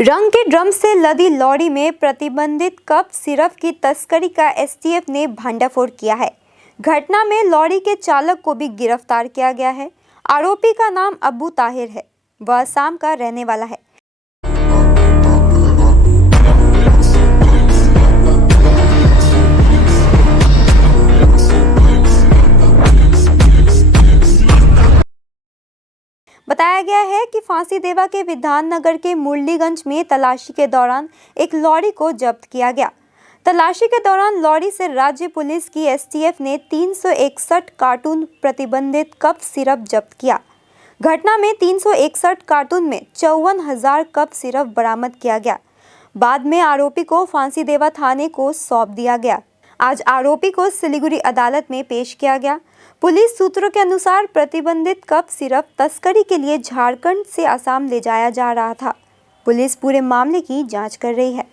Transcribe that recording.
रंग के ड्रम से लदी लॉरी में प्रतिबंधित कफ सिरप की तस्करी का एसटीएफ ने भंडाफोड़ किया है। घटना में लॉरी के चालक को भी गिरफ्तार किया गया है। आरोपी का नाम अब्बू ताहिर है। वह असम का रहने वाला है। बताया गया है कि फांसीदेवा के विधाननगर के मुरलीगंज में तलाशी के दौरान एक लॉरी को जब्त किया गया। तलाशी के दौरान लॉरी से राज्य पुलिस की एसटीएफ ने 361 कार्टून प्रतिबंधित कफ सिरप जब्त किया। घटना में 361 कार्टून में 54,000 कफ सिरप बरामद किया गया। बाद में आरोपी को फांसीदेवा थाने को सौंप दिया गया। आज आरोपी को सिलीगुड़ी अदालत में पेश किया गया। पुलिस सूत्रों के अनुसार प्रतिबंधित कफ सिरप तस्करी के लिए झारखंड से असम ले जाया जा रहा था। पुलिस पूरे मामले की जांच कर रही है।